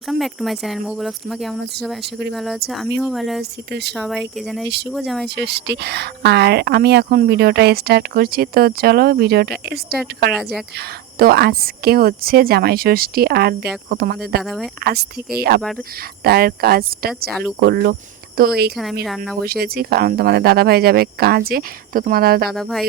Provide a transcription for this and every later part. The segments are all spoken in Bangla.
Welcome back to my channel Md blogs তোমাকে কেমন আছো সবাই? আশা করি ভালো আছো। আমিও ভালো আছি। তো সবাইকে জানাই শুভ জামাই ষষ্ঠী। আর আমি এখন ভিডিওটা স্টার্ট করছি। তো চলো ভিডিওটা স্টার্ট করা যাক। তো আজকে হচ্ছে জামাই ষষ্ঠী। আর দেখো, তোমাদের দাদাভাই আজ থেকেই আবার তার কাজটা চালু করল। তো এইখানে আমি রান্না বসিয়েছি। কারণ তোমাদের দাদাভাই যাবে কাজে। তো তোমাদের দাদাভাই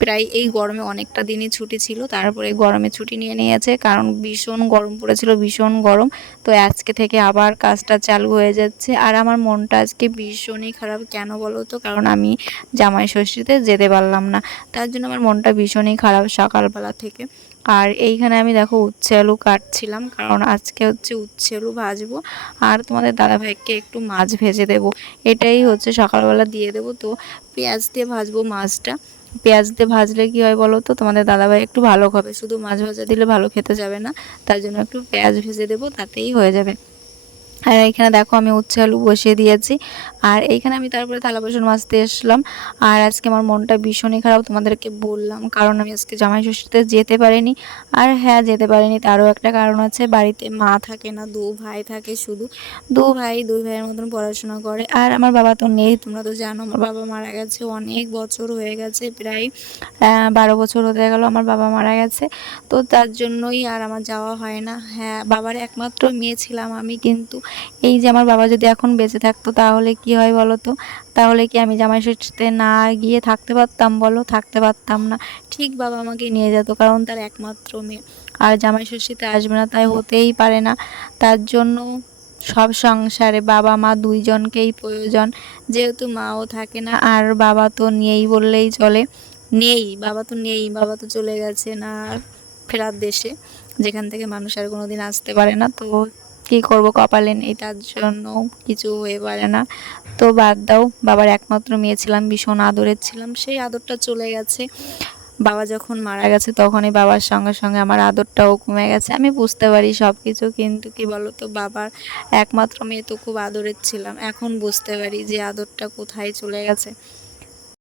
প্রায় এই গরমে অনেকটা দিনই ছুটি ছিল, তারপরে গরমে ছুটি নিয়ে নিয়েছে, কারণ ভীষণ গরম পড়েছিল, ভীষণ গরম। তো আজকে থেকে আবার কাজটা চালু হয়ে যাচ্ছে। আর আমার মনটা আজকে ভীষণই খারাপ, কেন বলো তো? কারণ আমি জামাই ষষ্ঠীতে যেতে পারলাম না। তার জন্য আমার মনটা ভীষণই খারাপ সকালবেলা থেকে। আর এইখানে আমি দেখো উচ্ছে আলু কাটছিলাম, কারণ আজকে হচ্ছে উচ্ছে আলু ভাজবো। আর তোমাদের দাদাভাইকে একটু মাছ ভেজে দেব। এটাই হচ্ছে সকালবেলা দিয়ে দেবো। তো পেঁয়াজ দিয়ে ভাজবো মাছটা। পেঁয়াজ দিয়ে ভাজলে কি হয় বলো তো? তোমাদের দাদাভাই একটু ভালো খাবে। শুধু মাছ ভাজা দিলে ভালো খেতে যাবে না। তার জন্য একটু পেঁয়াজ ভেজে দেবো, তাতেই হয়ে যাবে। আর এইখানে দেখো আমি উচ্ছে আলু বসিয়ে দিয়েছি। আর এইখানে আমি তারপরে থালা বাসন মাজতে এসলাম আর আজকে আমার মনটা ভীষণই খারাপ, তোমাদেরকে বললাম। কারণ আমি আজকে জামাই ষষ্ঠীতে যেতে পারিনি। আর হ্যাঁ যেতে পারিনি, তারও একটা কারণ আছে। বাড়িতে মা থাকে না, দু ভাই থাকে শুধু। দু ভাই, দুই ভাইয়ের মতন পড়াশোনা করে। আর আমার বাবা তো নেই, তোমরা তো জানো, আমার বাবা মারা গেছে অনেক বছর হয়ে গেছে, প্রায় বারো বছর হতে গেল আমার বাবা মারা গেছে। তো তার জন্যই আর আমার যাওয়া হয় না। হ্যাঁ বাবার একমাত্র মেয়ে ছিলাম আমি, কিন্তু এই যে আমার বাবা যদি এখন বেঁচে থাকতো তাহলে কি হয় বলো তো? তাহলে কি আমি জামাই ষষ্ঠীতে না গিয়ে থাকতে পারতাম বলো? থাকতে পারতাম না। ঠিক বাবা আমাকে নিয়ে যেত কারণ তার একমাত্র মেয়ে। আর জামাই ষষ্ঠীতে আসবে না তাই হতেই পারে না। তার জন্য সব সংসারে বাবা, মা দুইজনকেই প্রয়োজন। যেহেতু মাও থাকে না, আর বাবা তো নেই বললেই চলে। নেই, বাবা তো নেই, বাবা তো চলে গেছে না ফেরার দেশে। যেখান থেকে মানুষ আর কোনোদিন আসতে পারে না। তো কী করব কপালে নেই তার জন্য কিছু হয়ে পারে না। তো বাদ দাও, বাবার একমাত্র মেয়ে ছিলাম, ভীষণ আদরের ছিলাম, সেই আদরটা চলে গেছে। বাবা যখন মারা গেছে তখনই বাবার সঙ্গে সঙ্গে আমার আদরটাও কমে গেছে। আমি বুঝতে পারি সব কিছু কিন্তু কি বলতো, বাবার একমাত্র মেয়ে তো খুব আদরের ছিলাম। এখন বুঝতে পারি যে আদরটা কোথায় চলে গেছে।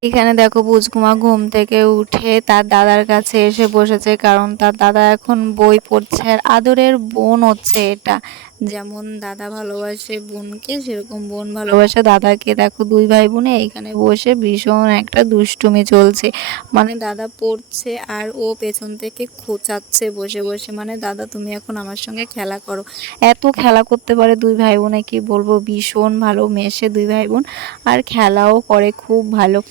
এখানে দেখো পুজকুমা ঘুম থেকে উঠে তার দাদার কাছে এসে বসেছে, কারণ তার দাদা এখন বই পড়ছে, আর আদরের বোন হচ্ছে এটা। যেমন দাদা ভালোবাসে বোনকে, সেরকম বোন ভালোবাসে দাদাকে। দেখো, দুই ভাই বোনে এইখানে বসে ভীষণ একটা দুষ্টুমি চলছে। মানে দাদা পড়ছে আর ও পেছন থেকে খোঁচাচ্ছে বসে বসে। মানে দাদা, তুমি এখন আমার সঙ্গে খেলা করো। এত খেলা করতে পারে দুই ভাই বোনে কি বলব? ভীষণ ভালো মেশে দুই ভাই বোন আর খেলাও করে খুব ভালো।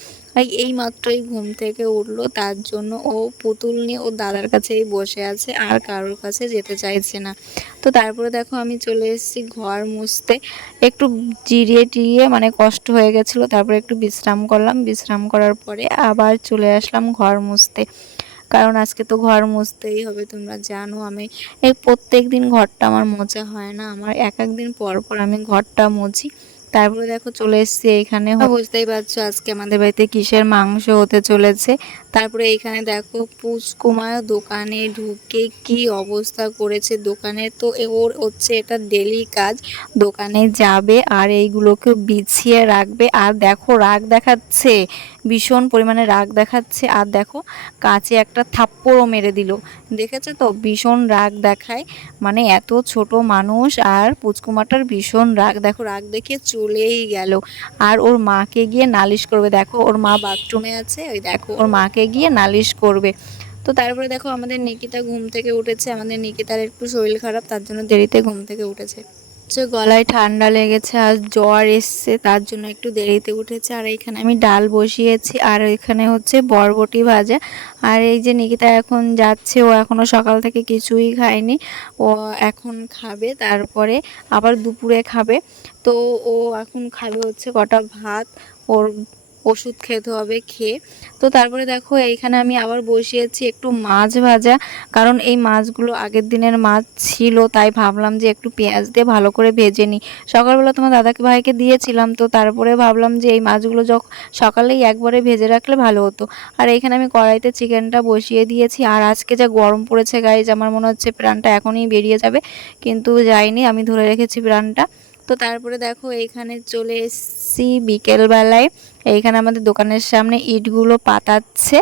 এই মাত্রই ঘুম থেকে উঠল, তার জন্য ও পুতুল নিয়ে ওর দাদার কাছেই বসে আছে, আর কারোর কাছে যেতে চাইছে না। তো তারপরে দেখো আমি চলে এসেছি ঘর মুছতে। একটু জিরিয়ে টিরিয়ে মানে কষ্ট হয়ে গেছিল, তারপরে একটু বিশ্রাম করলাম। বিশ্রাম করার পরে আবার চলে আসলাম ঘর মুছতে। কারণ আজকে তো ঘর মুছতেই হবে, তোমরা জানো আমি। এই প্রত্যেক দিন ঘরটা আমার মোছা হয় না, আমার এক এক দিন পর পর আমি ঘরটা মুছি। তারপরে দেখো চলে এসছি এখানে। বুঝতেই পারছ আজকে আমাদের বাড়িতে কিসের মাংস হতে চলেছে। তারপরে এখানে দেখো পুচকুমার দোকানে ঢুকে কি অবস্থা করেছে দোকানে। তো ওর হচ্ছে এটা ডেলি কাজ, দোকানে যাবে আর এইগুলোকে বিছিয়ে রাখবে। আর দেখো রাগ দেখাচ্ছে। ভীষণ পরিমাণে রাগ দেখাচ্ছে। আর দেখো কাছে একটা থাপ্পড়ও মেরে দিল। দেখেছে তো? ভীষণ রাগ দেখায়। মানে এত ছোট মানুষ আর পুচকুমাটার ভীষণ রাগ। দেখো, রাগ দেখে চলেই গেল। আর ওর মাকে গিয়ে নালিশ করবে। দেখো, ওর মা বাথরুমে আছে। ওই দেখো, ওর মাকে গিয়ে নালিশ করবে। তো তারপরে দেখো, আমাদের নিকিতা ঘুম থেকে উঠেছে। আমাদের নিকিতার একটু শরীর খারাপ, তার জন্য দেরিতে ঘুম থেকে উঠেছে। হচ্ছে গলায় ঠান্ডা লেগেছে আর জ্বর এসছে, তার জন্য একটু দেরিতে উঠেছে। আর এখানে আমি ডাল বসিয়েছি, আর এখানে হচ্ছে বরবটি ভাজা। আর এই যে নিকিতা এখন যাচ্ছে, ও এখনও সকাল থেকে কিছুই খায়নি, ও এখন খাবে, তারপরে আবার দুপুরে খাবে। তো ও এখন খাবে হচ্ছে কটা ভাত, ওর ওষুধ খেতে হবে, খেয়ে। তো তারপরে দেখো, এইখানে আমি আবার বসিয়েছি একটু মাছ ভাজা। কারণ এই মাছগুলো আগের দিনের মাছ ছিল, তাই ভাবলাম যে একটু পেঁয়াজ দিয়ে ভালো করে ভেজে নিই। সকালবেলা তোমার দাদাকে ভাইকে দিয়েছিলাম, তো তারপরে ভাবলাম যে এই মাছগুলো যখন সকালেই একবারে ভেজে রাখলে ভালো হতো। আর এইখানে আমি কড়াইতে চিকেনটা বসিয়ে দিয়েছি। আর আজকে যা গরম পড়েছে গাইজ আমার মনে হচ্ছে প্রাণটা এখনই বেরিয়ে যাবে। কিন্তু যায়নি আমি ধরে রেখেছি প্রাণটা। তো তারপরে দেখো এইখানে চলে এসেছি বিকেলবেলায়। এইখানে আমাদের দোকানের সামনে ইটগুলো পাতাচ্ছে,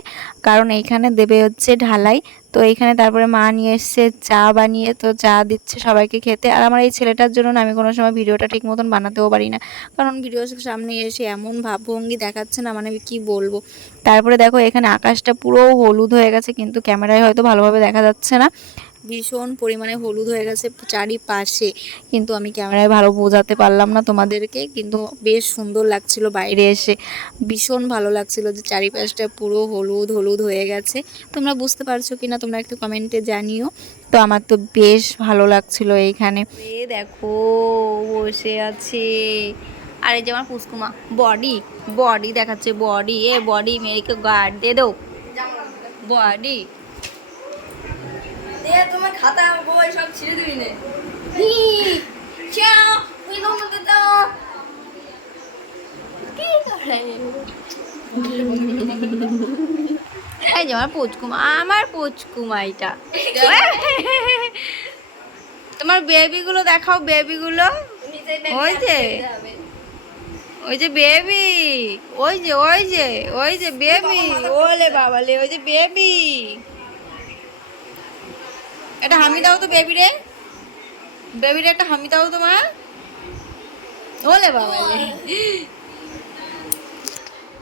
কারণ এইখানে দেবে হচ্ছে ঢালাই। তো এইখানে তারপরে মা নিয়ে এসছে চা বানিয়ে, তো চা দিচ্ছে সবাইকে খেতে। আর আমার এই ছেলেটার জন্য আমি কোনো সময় ভিডিওটা ঠিক মতন বানাতেও পারি না। কারণ ভিডিওর সামনে এসে এমন ভাবভঙ্গি দেখাচ্ছে না মানে কী বলব? তারপরে দেখো এখানে আকাশটা পুরো হলুদ হয়ে গেছে, কিন্তু ক্যামেরায় হয়তো ভালোভাবে দেখা যাচ্ছে না। ভীষণ পরিমাণে হলুদ হয়ে গেছে চারিপাশে। কিন্তু আমি ক্যামেরায় ভালো বোঝাতে পারলাম না তোমাদেরকে, কিন্তু বেশ সুন্দর লাগছিল বাইরে এসে। ভীষণ ভালো লাগছিল যে চারিপাশটা পুরো হলুদ হলুদ হয়ে গেছে। তোমরা বুঝতে পারছ কি না তোমরা একটু কমেন্টে জানিও। তো আমার তো বেশ ভালো লাগছিল এইখানে। এ দেখো, বসে আছে। আর এই যে আমার পুষ্কুমা, বডি বডি দেখাচ্ছে, বডি। এ বডি মেয়েকে গার্ড দে দো বডি। তোমার খাতা বই সব ছিঁড়ে দিবি নে এই যে আমার পুচকুমা আমার পুচকুমা এটা তোমার বেবিগুলো দেখাও বেবিগুলো ওই যে। ওই যে বেবি ওই যে ওই যে ওই যে বেবি ওলে বাবালে ওই যে বেবি এটা হামি দাও তো বেবি রে। বেবি রে একটা হামি দাও তোমার। ওলে বাবালে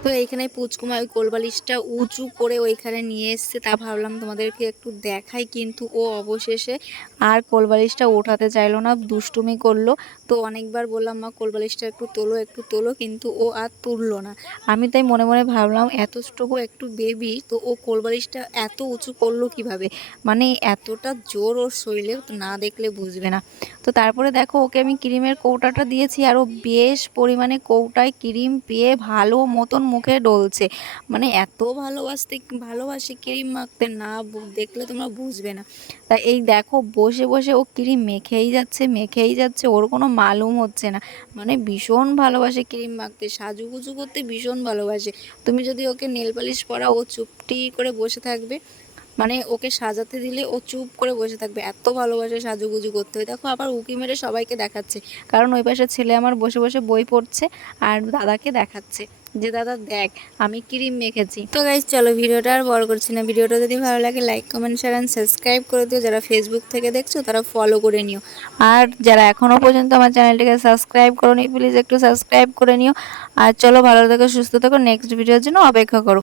তো এইখানে পুচকুমা ওই কোলবালিশটা উঁচু করে ওইখানে নিয়ে এসছে। তা ভাবলাম তোমাদেরকে একটু দেখাই, কিন্তু ও অবশেষে আর কোলবালিশটা ওঠাতে চাইলো না, দুষ্টুমি করল। তো অনেকবার বললাম, মা কোলবালিশটা একটু তোলো একটু তোলো। কিন্তু ও আর তুললো না। আমি তাই মনে মনে ভাবলাম, এতটুকু একটু বেবি, তো ও কোলবালিশটা এত উঁচু করল কীভাবে? মানে এতটা জোর ওর শরীরে না দেখলে বুঝবে না। তো তারপরে দেখো, ওকে আমি ক্রিমের কৌটাটা দিয়েছি, আর ও বেশ পরিমাণে কৌটায় ক্রিম পেয়ে ভালো মতন মুখে ডলছে। মানে এত ভালোবাসতে, ভালোবাসে ক্রিম মাখতে না দেখলে তোমরা বুঝবে না। তা এই দেখো, বসে বসে ও ক্রিম মেখেই যাচ্ছে মেখেই যাচ্ছে, ওর কোনো মালুম হচ্ছে না। মানে ভীষণ ভালোবাসে ক্রিম মাখতে, সাজুগুজু করতে ভীষণ ভালোবাসে। তুমি যদি ওকে নেল পালিশ পরা ও চুপটি করে বসে থাকবে। মানে ওকে সাজাতে দিলে ও চুপ করে বসে থাকবে। এত ভালোবাসে সাজুগুজু করতে। হয় দেখো আবার উকি মেরে সবাইকে দেখাচ্ছে। কারণ ওই পাশে ছেলে আমার বসে বসে বই পড়ছে আর দাদাকে দেখাচ্ছে। যে দাদা দেখ, আমি ক্রিম মেখেছি। তো গাইজ চলো ভিডিওটা আর বড় করছি না। ভিডিওটা যদি ভালো লাগে like comment share and subscribe করে দিও। যারা ফেসবুক থেকে দেখছ, তারা ফলো করে নিও। আর যারা এখনও পর্যন্ত আমার চ্যানেলটিকে সাবস্ক্রাইব করো নি প্লিজ একটু সাবস্ক্রাইব করে নিও। আর চলো ভালো থেকো, সুস্থ থেকো। নেক্সট ভিডিওর জন্য অপেক্ষা করো।